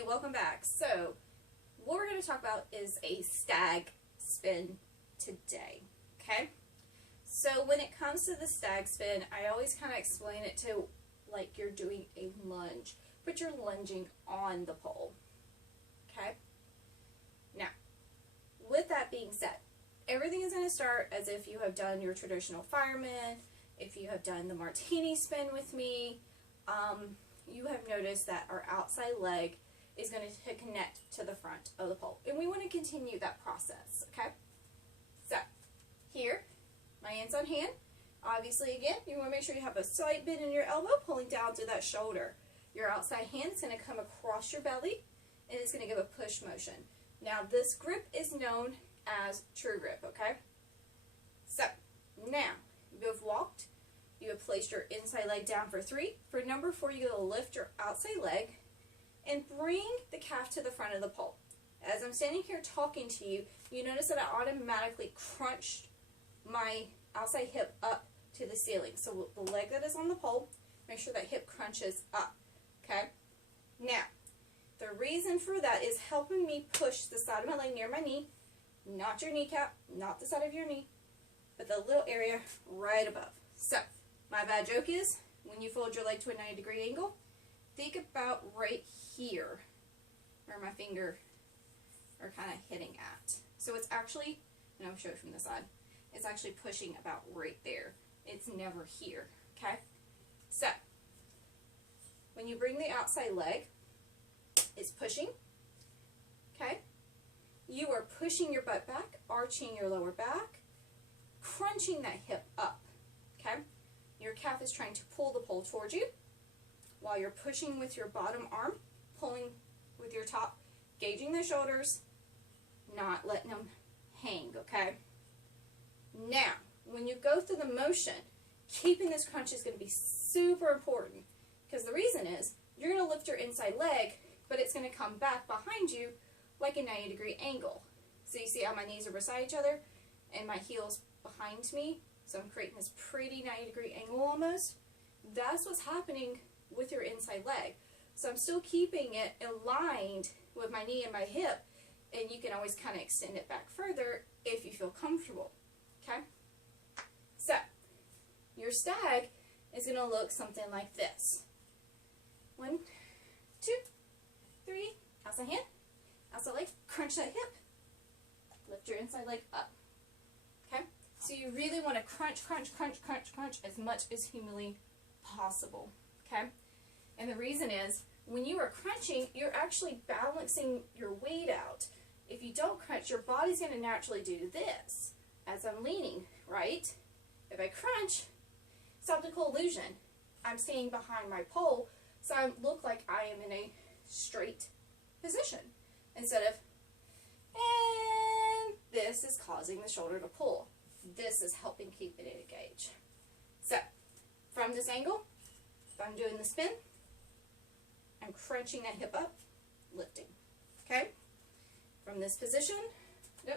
Hey, welcome back. So, what we're going to talk about is a stag spin today, okay? So, when it comes to the stag spin, I always kind of explain it to like you're doing a lunge, but you're lunging on the pole, okay? Now, with that being said, everything is going to start as if you have done your traditional fireman, if you have done the martini spin with me. You have noticed that our outside leg is going to connect to the front of the pole. And we want to continue that process, okay? So, here, my hands on hand. Obviously, again, you want to make sure you have a slight bend in your elbow, pulling down through that shoulder. Your outside hand is going to come across your belly, and it's going to give a push motion. Now, this grip is known as true grip, okay? So, now, you have walked. You have placed your inside leg down for 3. For number 4, you're going to lift your outside leg and bring the calf to the front of the pole. As I'm standing here talking to you, you notice that I automatically crunched my outside hip up to the ceiling. So the leg that is on the pole, make sure that hip crunches up, okay? Now, the reason for that is helping me push the side of my leg near my knee, not your kneecap, not the side of your knee, but the little area right above. So, my bad joke is, when you fold your leg to a 90-degree angle, think about right here, where my finger are kind of hitting at. So it's actually, and I'll show it from the side, it's actually pushing about right there. It's never here, okay? So, when you bring the outside leg, it's pushing, okay? You are pushing your butt back, arching your lower back, crunching that hip up, okay? Your calf is trying to pull the pole towards you while you're pushing with your bottom arm, pulling with your top, gauging the shoulders, not letting them hang, okay? Now, when you go through the motion, keeping this crunch is going to be super important because the reason is you're going to lift your inside leg, but it's going to come back behind you like a 90-degree angle. So you see how my knees are beside each other and my heels behind me? So I'm creating this pretty 90-degree angle almost. That's what's happening with your inside leg. So I'm still keeping it aligned with my knee and my hip, and you can always kind of extend it back further if you feel comfortable, okay? So, your stag is going to look something like this. 1, 2, 3, outside hand, outside leg, crunch that hip, lift your inside leg up. So you really want to crunch, crunch, crunch, crunch, crunch as much as humanly possible, okay? And the reason is, when you are crunching, you're actually balancing your weight out. If you don't crunch, your body's going to naturally do this, as I'm leaning, right? If I crunch, it's optical illusion. I'm standing behind my pole, so I look like I am in a straight position, instead of, and this is causing the shoulder to pull. This is helping keep it engaged. So, from this angle, if I'm doing the spin, I'm crunching that hip up, lifting, okay? From this position,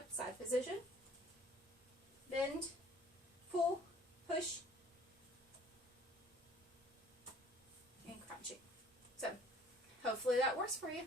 side position, bend, pull, push, and crunching. So, hopefully that works for you.